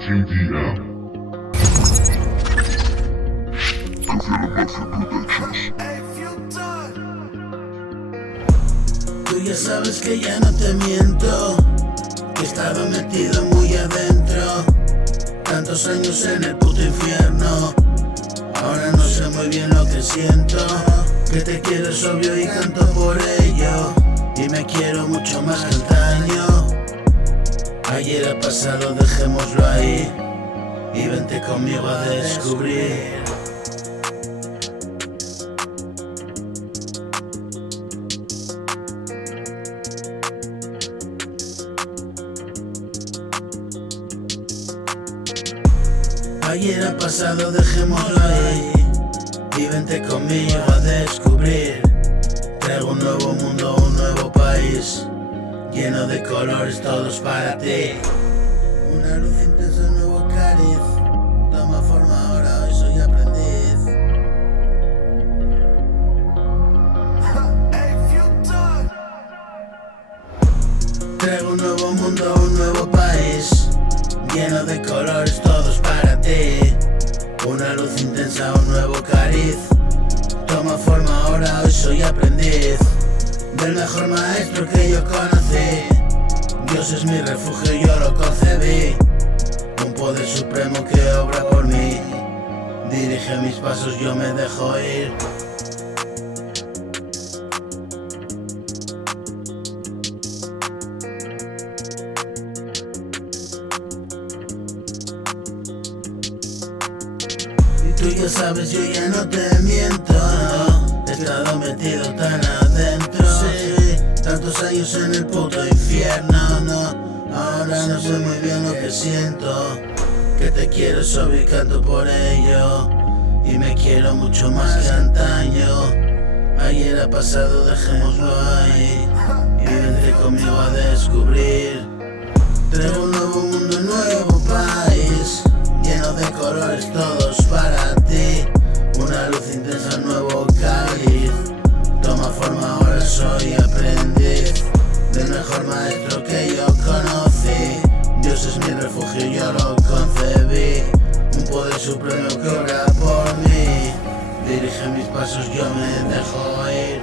JDM. Tú ya sabes que ya no te miento, que estaba metido muy adentro, tantos años en el puto infierno. Ahora no sé muy bien lo que siento, que te quiero es obvio y canto por ello, y me quiero mucho más que antaño. Ayer ha pasado, dejémoslo ahí, y vente conmigo a descubrir. Ayer ha pasado, dejémoslo ahí, y vente conmigo a descubrir. Traigo un nuevo mundo, un nuevo país, lleno de colores todos para ti. Una luz intensa, un nuevo cariz, toma forma ahora, hoy soy aprendiz. Traigo un nuevo mundo, un nuevo país, lleno de colores todos para ti. Una luz intensa, un nuevo cariz, toma forma ahora, hoy soy aprendiz del mejor maestro que yo conocí. Dios es mi refugio, yo lo concebí, un poder supremo que obra por mí. Dirige mis pasos, yo me dejo ir. Tú ya sabes, yo ya no te miento, no. He estado metido tan adentro, sí, tantos años en el puto infierno, no. Ahora no sé muy bien lo que siento, que te quiero sobre y canto por ello, y me quiero mucho más que antaño. Ayer ha pasado, dejémoslo ahí, y vente conmigo a descubrir. Traigo un nuevo mundo, un nuevo país, lleno de colores todos para ti. Una luz intensa, un nuevo cáliz, toma forma ahora, soy aprendiz del mejor maestro que yo conocí. Dios es mi refugio, yo lo concebí, un poder supremo que obra por mí. Dirige mis pasos, yo me dejo ir.